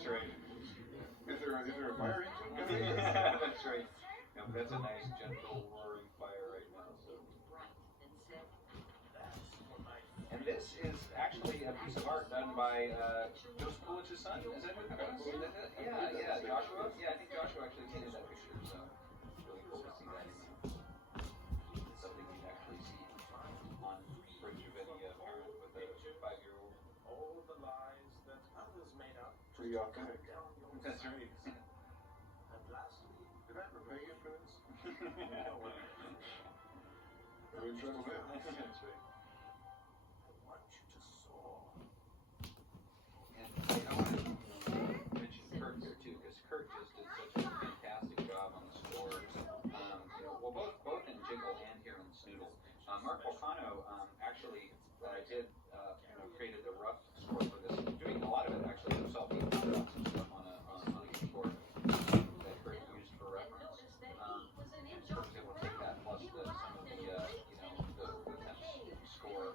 That's right. Is there a fire engine? That's right. Yeah, that's a nice, gentle, roaring fire right now. So. And this is actually a piece of art done by Joseph Coolidge's son. Is that who it was? Yeah, Joshua. Yeah, I think Joshua actually painted that picture. So it's really cool to see that. It's something you'd actually see on bridge of any parent with a 5-year-old. All the lies that others made up. Pretty authentic. That's right. And lastly, Did I ever pay you for this? no one We're in trouble now. That's right. I want you to soar. And I want to mention Kurt here too, because Kurt just did such a fantastic job on the score. Well, both in Jiggle and here in Snoodle. Mark Volcano actually did created the rough score for this, doing a lot of it actually himself. He found out some stuff on a keyboard that Kurt used for reference. Kurt was able to take that plus some of the score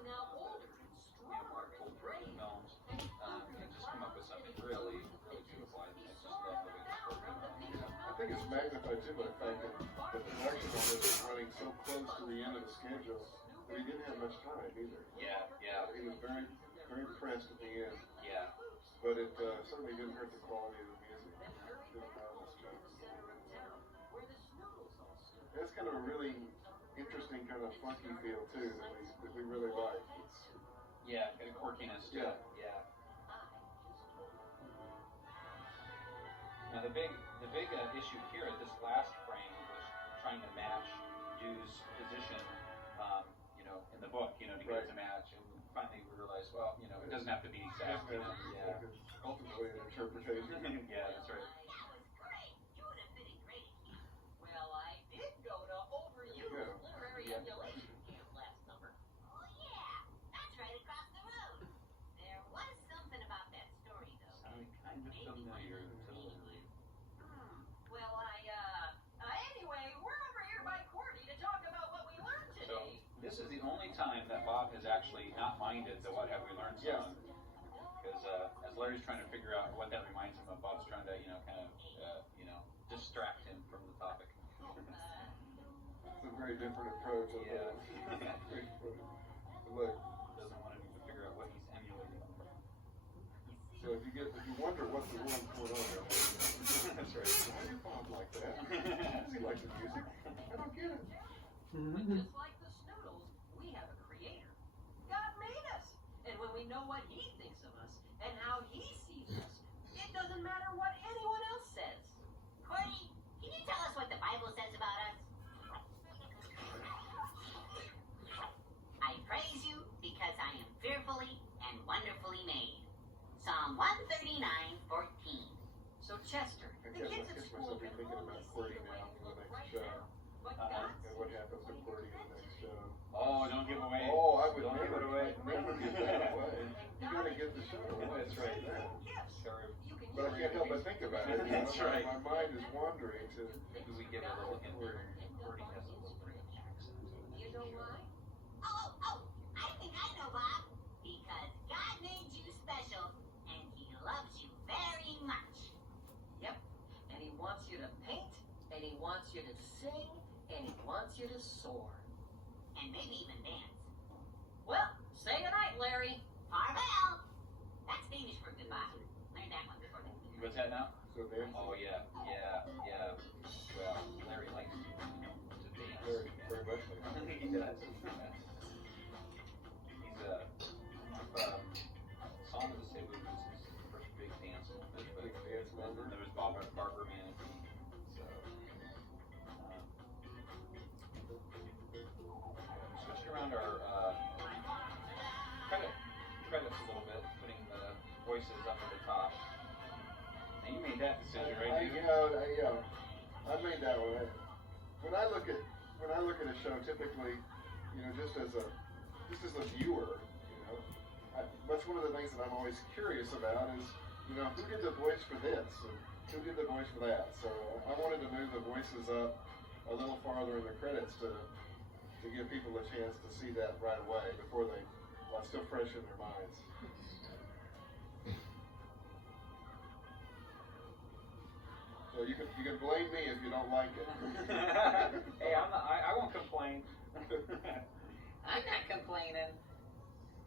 Mark pulled from the films and just come up with something really, really beautiful. I just love the way the score came out. I think it's magnified too by the fact that the production on this is running so close to the end of the schedule that he didn't have much time either. Yeah. He was very, very pressed at the end. Yeah. But it certainly didn't hurt the quality of the music. Did a marvelous job. That's kind of a really interesting, kind of funky feel too that we really like. Yeah, got a quirkiness to it. Yeah. Now the big issue here at this last frame was trying to match Du's position, in the book, to get it to match. And finally we realized, well, it doesn't have to be exact. Yeah. Ultimately an interpretation. Yeah, that's right. Well, I did go to Overuse Literary Emulation Camp last summer. Oh yeah, that's right across the road. There was something about that story though. Sounded kind of familiar until Well, anyway, we're over here by Cordy to talk about what we learned So today. this is the only time that Bob has actually not minded the What Have We Learned song. Because as Larry's trying to figure out what that reminds him of, Bob's trying to, distract him from the topic. It's a very different approach. Yeah. Look, Doesn't want him to figure out what he's emulating. so if you wonder what's the world going on there, That's right. why do Bob like that? Does he like the music? I don't get it. But just like the Snoodles, we have a creator. God made us. And when we know what he thinks of us and how he sees us, it doesn't matter what anyone else says. Cordy, can you tell us what the Bible says about us? I praise you because I am fearfully and wonderfully made. Psalm 139:14. So Chester, the kids at school can Thinking about Cordy now for the next show. But God And what happens to Cordy in the next show. Oh, don't give away. Oh, I would Don't give never, it away. never give that away. You gotta get the show. That's right. That. gifts. Sorry. You can But I can't help but think about it. That's right. My mind is wandering to Maybe we give a little hint where Cordy has a little British accent. You know why? Oh, I think I know, Bob. Because God made you special and he loves you very much. Yep. And he wants you to paint, and he wants you to sing, and he wants you to soar. And maybe even dance. Well, say goodnight, Larry. Farewell. That's Danish for goodbye. Learned that one before that. What's that now? so dance. Oh, yeah. Well, Larry likes to dance. Very, very much like that. He does. He's Song of the City was his first big dance movement, but Big dance number. there was Barber Manatee. So, we switched around our credits a little bit, putting the voices up at the top. And you made that decision, right? I made that one. When I look at a show, typically, just as a viewer, that's one of the things that I'm always curious about is, who did the voice for this and who did the voice for that. So I wanted to move the voices up a little farther in the credits to give people a chance to see that right away while it's still fresh in their minds. So you can blame me if you don't like it. Hey, I won't complain. I'm not complaining.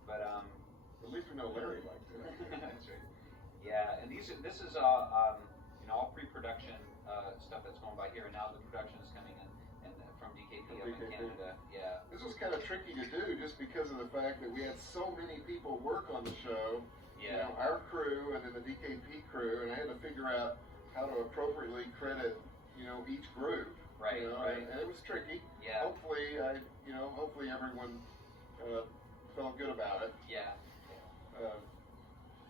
But At least we know Larry liked it. that's right. Yeah, and this is all pre-production stuff that's going by here, and now the production is coming in and from DKP up in DKP. Canada. Yeah. This was kind of tricky to do just because of the fact that we had so many people work on the show. You Yeah. know, our crew and then the DKP crew, and I had to figure out how to appropriately credit, each group. Right, right. And it was tricky. Yeah. Hopefully everyone felt good about it. Yeah.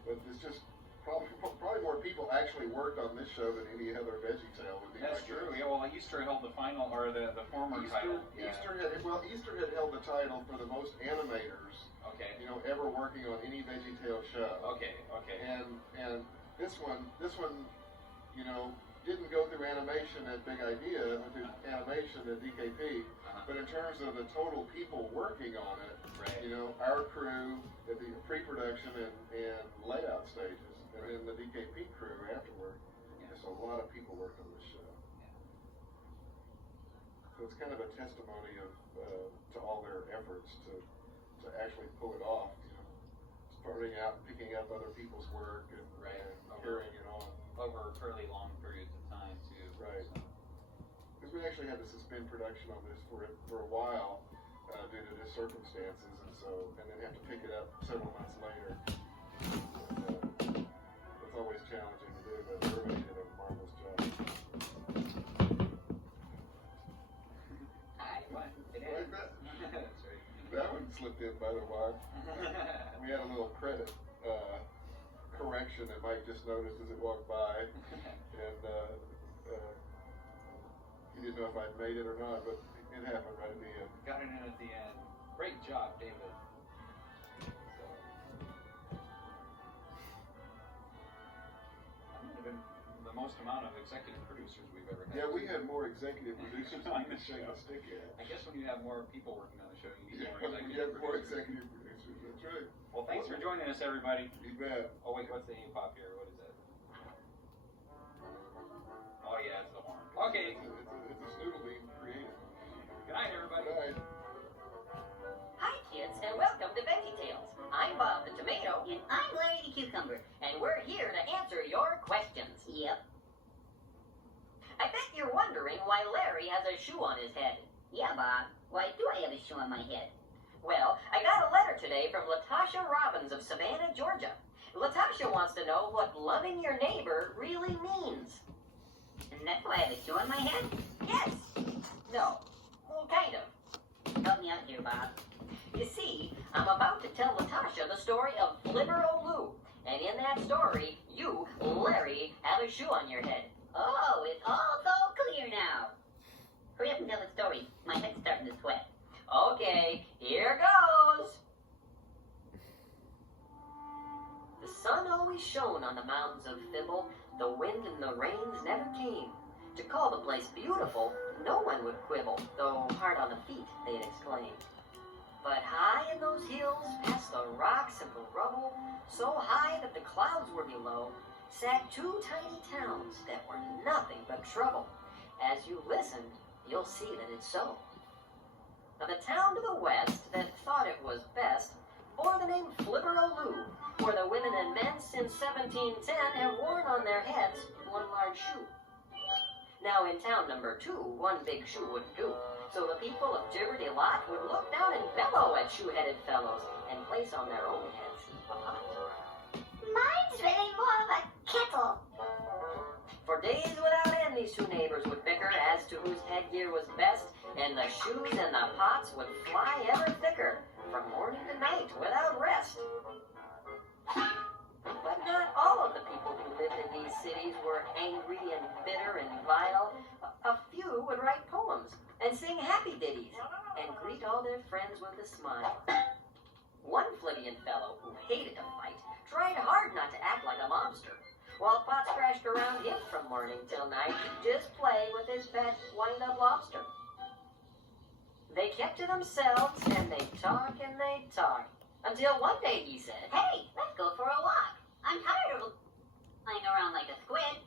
But it's just probably more people actually worked on this show than any other VeggieTale would be. That's my true. guess. Yeah. Well, Easter held the final or the former title. Yeah. Easter had held the title for the most animators, Okay. ever working on any VeggieTale show. Okay. Okay. And this one, didn't go through animation at Big Idea, went through animation at DKP. Uh-huh. But in terms of the total people working on it, Right. our crew at the pre-production and layout stages, and then the DKP crew afterward, there's a lot of people working on this show. So it's kind of a testimony of to all their efforts to actually pull it off. Starting out and picking up other people's work and, Right. and carrying it on. Over fairly long periods of time too. Right. So. Because we actually had to suspend production on this for a while due to the circumstances, and then have to pick it up several months later. And, it's always challenging to do, but everybody did a marvelous job. Like that. That's right. That one slipped in by the wire. We had a little credit correction that Mike just noticed as it walked by, and he didn't know if I'd made it or not, but it happened right at the end. Got it in at the end. Great job, David. So, that might have been the most amount of executive producers we've ever had. Yeah, we had more executive producers than On we the could shake show. a stick at. I guess when you have more people working on the show, you need Yeah, more we executive had more producers. executive producers. That's right. Well, thanks for joining us, everybody. You bet. Oh wait, what's the pop here? What is that? Oh yeah, it's the horn. Okay. It's a Snoodle being creative. Good night, everybody. Good night. Hi, kids, and welcome to VeggieTales. I'm Bob the Tomato, And I'm Larry the Cucumber. and we're here to answer your questions. Yep. I bet you're wondering why Larry has a shoe on his head. Yeah, Bob. Why do I have a shoe on my head? Well, I got a letter today from Latasha Robbins of Savannah, Georgia. Latasha wants to know what loving your neighbor really means. And that's why I have a shoe on my head? Yes. No. Well, kind of. Help me out here, Bob. You see, I'm about to tell Latasha the story of Flibber-O-Loo. And in that story, you, Larry, have a shoe on your head. Oh, it's all so clear now. Hurry up and tell the story. My head's starting to sweat. Okay, here goes. The sun always shone on the mountains of Fibble. The wind and the rains never came. To call the place beautiful, no one would quibble, though hard on the feet they'd exclaim. But high in those hills, past the rocks and the rubble, so high that the clouds were below, sat two tiny towns that were nothing but trouble. As you listened, you'll see that it's so. Now, the town to the west that thought it was best bore the name Flibber-O-Loo, for the women and men since 1710 have worn on their heads one large shoe. Now, in town number 2, one big shoe wouldn't do, so the people of Jibberty Lot would look down and bellow at shoe-headed fellows and place on their own heads a pot. Mine's really more of a kettle. For days without end, these two neighbors would bicker as to whose headgear was best, and the shoes and the pots would fly ever thicker, from morning to night without rest. But not all of the people who lived in these cities were angry and bitter and vile. A few would write poems and sing happy ditties and greet all their friends with a smile. One Flibbian fellow who hated to fight tried hard not to act like a mobster. While pots crashed around him from morning till night, he'd just play with his pet wind-up lobster. They kept to themselves, and they'd talk and they'd talk, until one day he said, Hey, let's go for a walk. I'm tired of lying around like a squid.